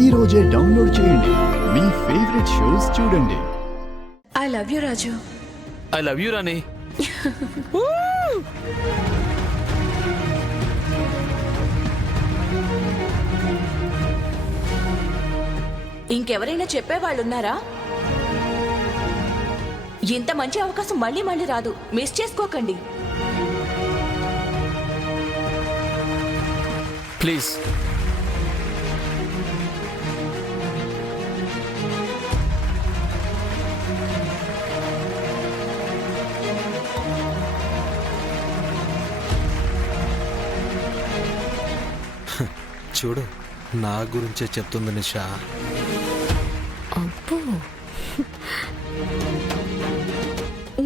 ఈ రోజే డౌన్లోడ్ చేయండి. మీ ఫేవరెట్ షోస్ చూడండి. I love you Raju. I love you Rani. ఇంకెవరైనా చెప్పేవాళ్ళున్నారా? ఇంత మంచి అవకాశం మళ్ళీ మళ్ళీ రాదు, మిస్ చేసుకోకండి. ప్లీజ్. చూడు, నా గురించే చెప్తుంది నిషా. అబ్బో,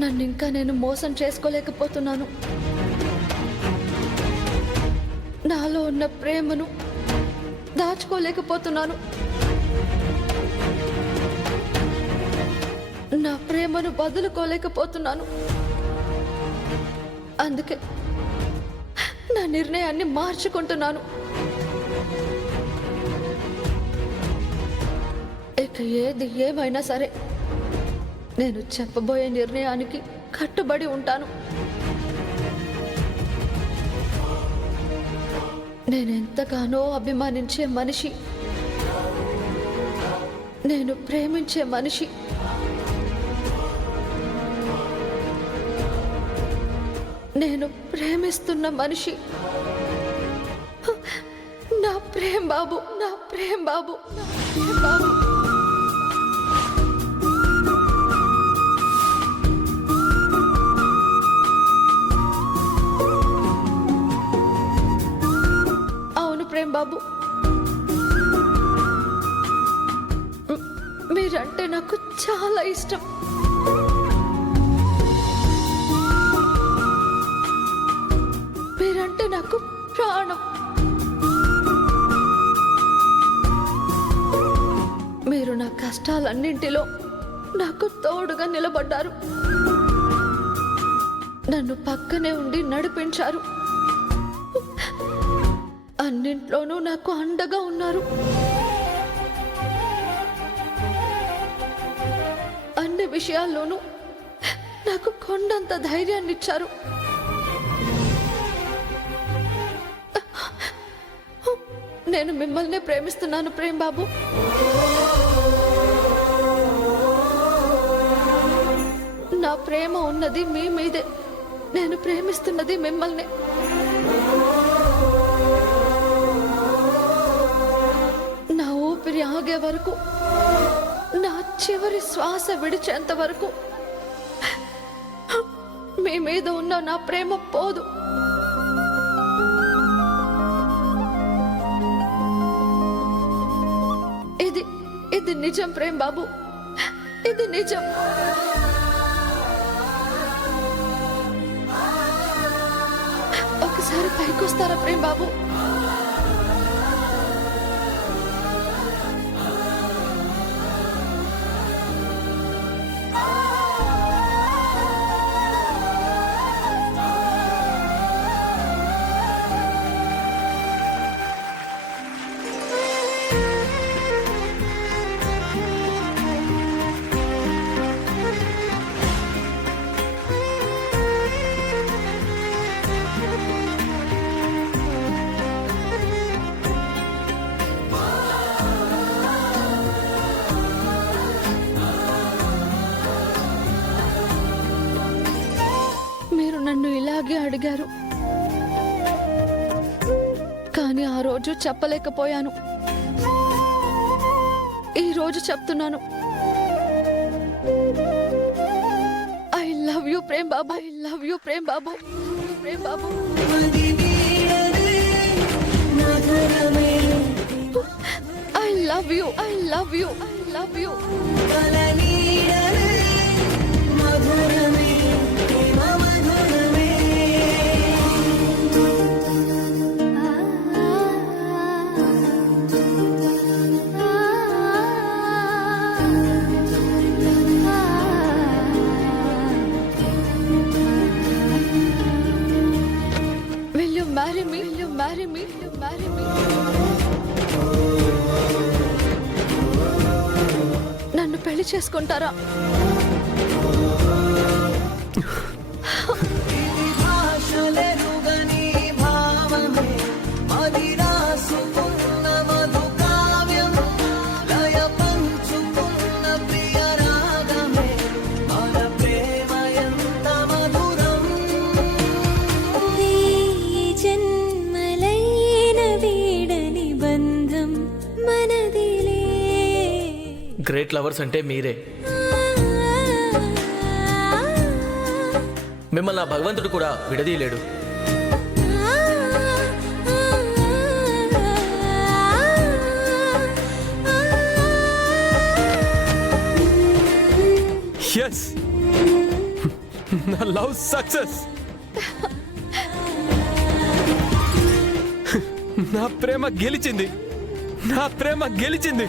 నన్ను ఇంకా నేను మోసం చేసుకోలేకపోతున్నాను. నాలో ఉన్న ప్రేమను దాచుకోలేకపోతున్నాను. నా ప్రేమను వదులుకోలేకపోతున్నాను. అందుకే నా నిర్ణయాన్ని మార్చుకుంటున్నాను. ఇక ఏది ఏమైనా సరే నేను చెప్పబోయే నిర్ణయానికి కట్టుబడి ఉంటాను. నేనెంతగానో అభిమానించే మనిషి, నేను ప్రేమించే మనిషి, నేను ప్రేమిస్తున్న మనిషి నా ప్రేమ్ బాబు, నా ప్రేమ్ బాబు, నా ప్రేమ్ బాబు. అవును ప్రేమ్ బాబు, మీరంటే నాకు చాలా ఇష్టం. మీరంటే నాకు ప్రాణం. మీరు నా కష్టాలన్నింటిలో నాకు తోడుగా నిలబడ్డారు. నన్ను పక్కనే ఉండి నడిపించారు. అన్నింట్లోనూ నాకు అండగా ఉన్నారు. అన్ని విషయాల్లోనూ నాకు కొండంత ధైర్యాన్ని ఇచ్చారు. నేను మిమ్మల్ని ప్రేమిస్తున్నాను ప్రేమ్ బాబు. నా ప్రేమ ఉన్నది మీ మీదే. నేను ప్రేమిస్తున్నది మిమ్మల్ని. నా ఊపిరి ఆగే వరకు, నా చివరి శ్వాస విడిచేంత వరకు మీ మీద ఉన్న నా ప్రేమ పోదు. ఇది నిజం ప్రేమ్ బాబు, ఇది నిజం. ఒకసారి పైకొస్తారా ప్రేమ్ బాబు? నన్ను ఇలాగే అడిగారు, కానీ ఆ రోజు చెప్పలేకపోయాను. ఈ రోజు చెప్తున్నాను. I love you Prem Babu, I love you Prem Babu, Prem Babu. I love you, I love you, I love you. Marry me, will you marry me, will you marry me? పెళ్లి చేసుకుంటారా? గ్రేట్ లవర్స్ అంటే మీరే. మిమ్మల్ని ఆ భగవంతుడు కూడా విడదీయలేడు. ఎస్, నా లవ్ సక్సెస్. నా ప్రేమ గెలిచింది, నా ప్రేమ గెలిచింది.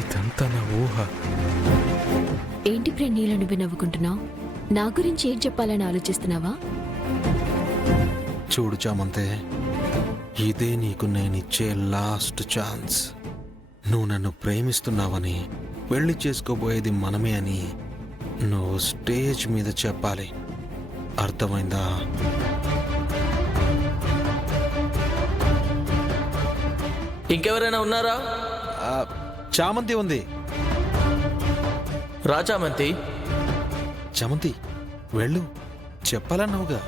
ఇదంతా నా ఊహ. ఏంటి ఫ్రెండ్ నీళ్ళు నువ్వు నవ్వుకుంటున్నావు? నా గురించి ఏం చెప్పాలని ఆలోచిస్తున్నావా? చూడు చామంతే, ఇదే నీకు నేనిచ్చే లాస్ట్ ఛాన్స్. నువ్వు నన్ను ప్రేమిస్తున్నావని, పెళ్లి చేసుకోబోయేది మనమే అని నువ్వు స్టేజ్ మీద చెప్పాలి. అర్థమైందా? ఇంకెవరైనా ఉన్నారా? చామంతి ఉంది. రా చామంతి. చామంతి వెళ్ళు, చెప్పాలన్నావుగా.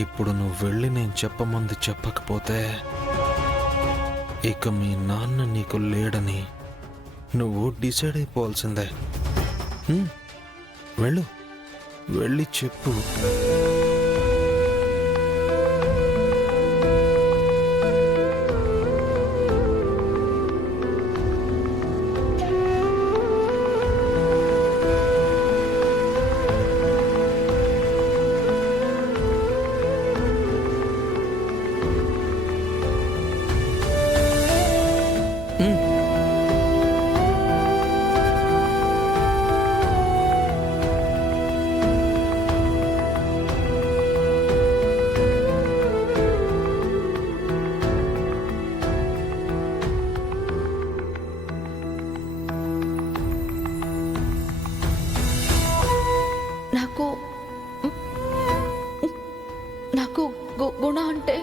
ఇప్పుడు నువ్వు వెళ్ళి నేను చెప్పమంది చెప్పకపోతే ఇక మీ నాన్న నీకు లేడని నువ్వు డిసైడ్ అయిపోవాల్సిందే. వెళ్ళు, వెళ్ళి చెప్పు. నాకు గుణ అంటే